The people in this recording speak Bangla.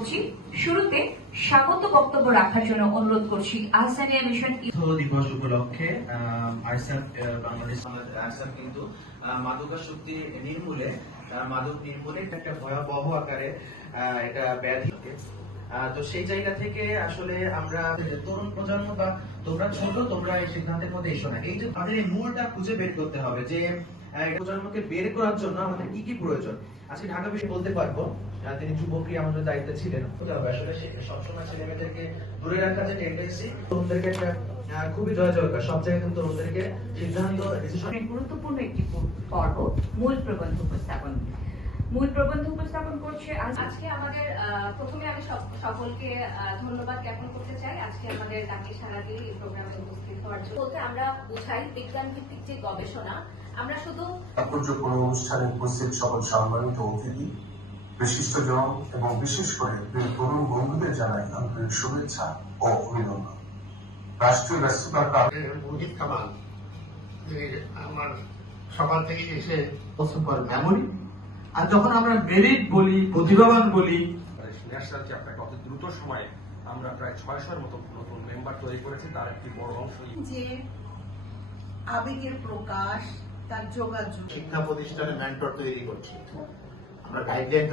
করছি। শুরুতে স্বাগত বক্তব্য রাখার জন্য অনুরোধ করছি আহসানিয়া মিশন দিবস উপলক্ষে আইসাফ বাংলাদেশ আইসাফ কিন্তু মাদকাসক্তি নির্মূলে মাদক নির্মূলে একটা ভয়াবহ আকারে এটা ব্যাধি। তো সেই জায়গা থেকে আসলে আমরা তরুণ প্রজন্ম বা তোমরা ছোট, তোমরা এই সিদ্ধান্তের মধ্যে এসো না। এই যে আমাদের এই মূলটা খুঁজে বের করতে হবে যে প্রজন্মকে বের করার জন্য আমাদের কি কি প্রয়োজন। আজকে ঢাকা বিষয়ে বলতে পারবো, তিনি যুবকই আমাদের দায়িত্বে ছিলেন। আসলে সবসময় ছেলে মেয়েদেরকে দূরে রাখা যে টেন্ডেন্সি, তরুণদেরকে একটা খুবই জয়জয়কার। সব জায়গায় কিন্তু তরুণদেরকে সিদ্ধান্ত গুরুত্বপূর্ণ একটি পর্ব মূল প্রবন্ধ উপস্থাপন। মূল প্রবন্ধ উপস্থাপন করছে আজকে আমাদের প্রথমে আমি সকলকে ধন্যবাদ জ্ঞাপন করতে চাই আজকে আমাদের ডাকে সাড়া দিয়ে এই প্রোগ্রামে উপস্থিত হওয়ার জন্য। বলতে আমরা বুঝাই বিজ্ঞান ভিত্তিক যে গবেষণা, আমরা শুধু তাৎপর্যপূর্ণ অনুষ্ঠানে উপস্থিত সকল সম্মানিত অতিথি, বিশিষ্টজন এবং বিশেষ করে তরুণ বন্ধুদের জানাই আন্তরিক শুভেচ্ছা ও অভিনন্দন। রাষ্ট্রীয় ব্যস্ততার কারণে মুজিব কামাল আমার সকাল থেকে এসে মেমোরি, আর যখন আমরা মেরিট বলি, প্রতিভাবান বলি, ন্যাশনাল চ্যাপ্টারকে অতি দ্রুত সময়ে আমরা প্রায় 600-এর মতো নতুন মেম্বার তৈরি করেছি। তার একটি বড় অংশ যে আবেগের প্রকাশ, তার যোগাযোগ। শিক্ষা প্রতিষ্ঠানে মেন্টর তৈরি করছি আমরা, গাইডলাইন